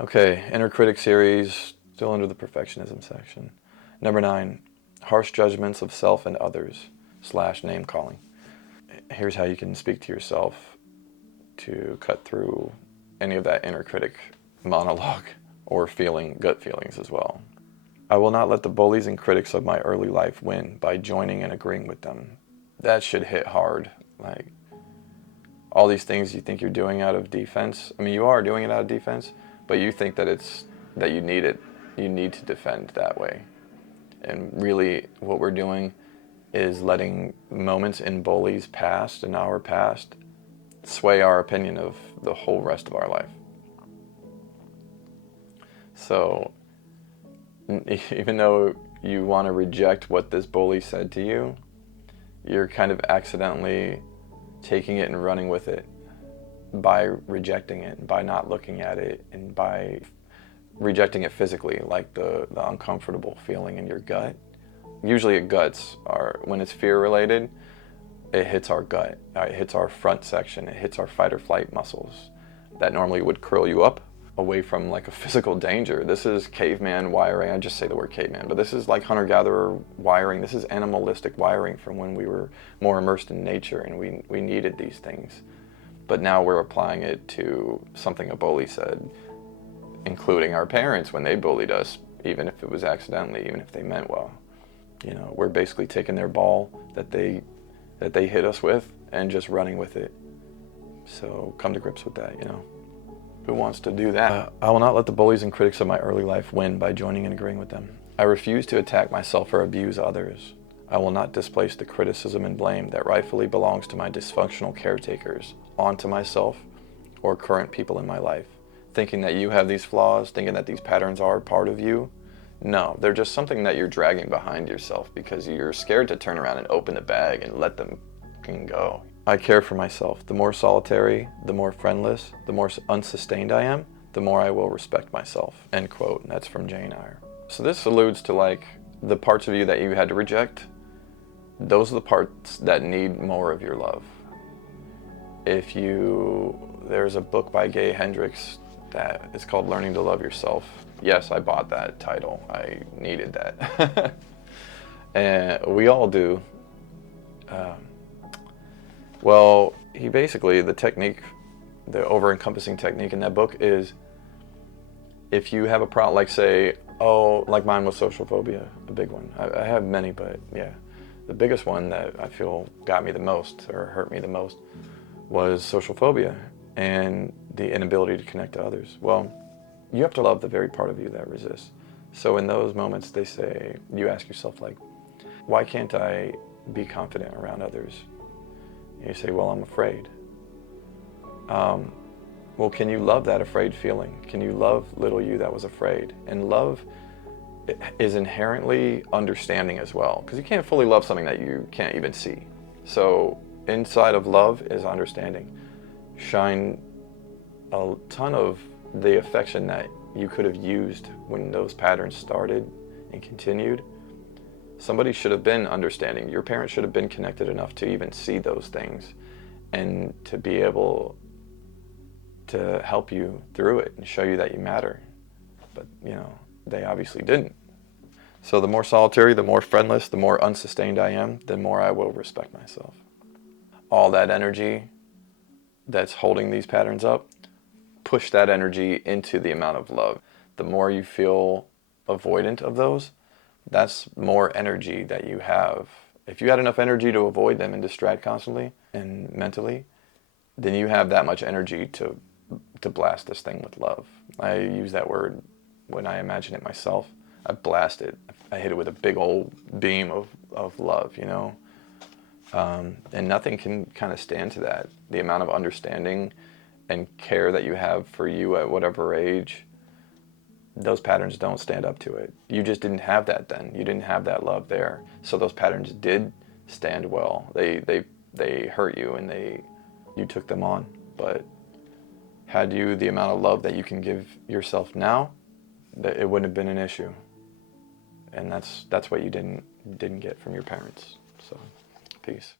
Okay, inner critic series, still under the perfectionism section. Number 9, harsh judgments of self and others / name calling. Here's how you can speak to yourself to cut through any of that inner critic monologue or gut feelings as well. I will not let the bullies and critics of my early life win by joining and agreeing with them. That should hit hard. Like, all these things you think you're doing out of defense. I mean, you are doing it out of defense, but you think that you need it. You need to defend that way. And really what we're doing is letting moments in bullies' past and our past sway our opinion of the whole rest of our life. So even though you want to reject what this bully said to you, you're kind of accidentally taking it and running with it by rejecting it, by not looking at it, and by rejecting it physically, like the uncomfortable feeling in your gut. Usually when it's fear related, it hits our gut, it hits our front section, it hits our fight or flight muscles that normally would curl you up away from like a physical danger. This is caveman wiring. I just say the word caveman, but this is like hunter-gatherer wiring. This is animalistic wiring from when we were more immersed in nature and we needed these things. But now we're applying it to something a bully said, including our parents when they bullied us, even if it was accidentally, even if they meant well. You know, we're basically taking their ball that they hit us with and just running with it. So come to grips with that, you know. Who wants to do that? I will not let the bullies and critics of my early life win by joining and agreeing with them. I refuse to attack myself or abuse others. I will not displace the criticism and blame that rightfully belongs to my dysfunctional caretakers onto myself or current people in my life. Thinking that you have these flaws, thinking that these patterns are part of you. No, they're just something that you're dragging behind yourself because you're scared to turn around and open the bag and let them go. I care for myself. The more solitary, the more friendless, the more unsustained I am, the more I will respect myself. End quote. And that's from Jane Eyre. So this alludes to like the parts of you that you had to reject. Those are the parts that need more of your love. There's a book by Gay Hendricks that is called Learning to Love Yourself. Yes, I bought that title. I needed that. And we all do. Well, he basically, the over-encompassing technique in that book is if you have a problem, like say, like mine was social phobia, a big one. I have many, but yeah. The biggest one that I feel got me the most or hurt me the most was social phobia and the inability to connect to others. Well, you have to love the very part of you that resists. So in those moments, you ask yourself like, why can't I be confident around others? And you say, well, I'm afraid. Well, can you love that afraid feeling? Can you love little you that was afraid? And love is inherently understanding as well, because you can't fully love something that you can't even see. So inside of love is understanding. Shine a ton of the affection that you could have used when those patterns started and continued. Somebody should have been understanding. Your parents should have been connected enough to even see those things and to be able to help you through it and show you that you matter. But, you know, they obviously didn't. So the more solitary, the more friendless, the more unsustained I am, the more I will respect myself. All that energy that's holding these patterns up, push that energy into the amount of love. The more you feel avoidant of those, that's more energy that you have. If you had enough energy to avoid them and distract constantly and mentally, then you have that much energy to blast this thing with love. I use that word when I imagine it myself. I blast it. I hit it with a big old beam of love, you know? And nothing can kind of stand to that. The amount of understanding and care that you have for you at whatever age, those patterns don't stand up to it. You just didn't have that then. You didn't have that love there. So those patterns did stand well. They hurt you and you took them on. But had you the amount of love that you can give yourself now, it wouldn't have been an issue. And that's what you didn't get from your parents. So, peace.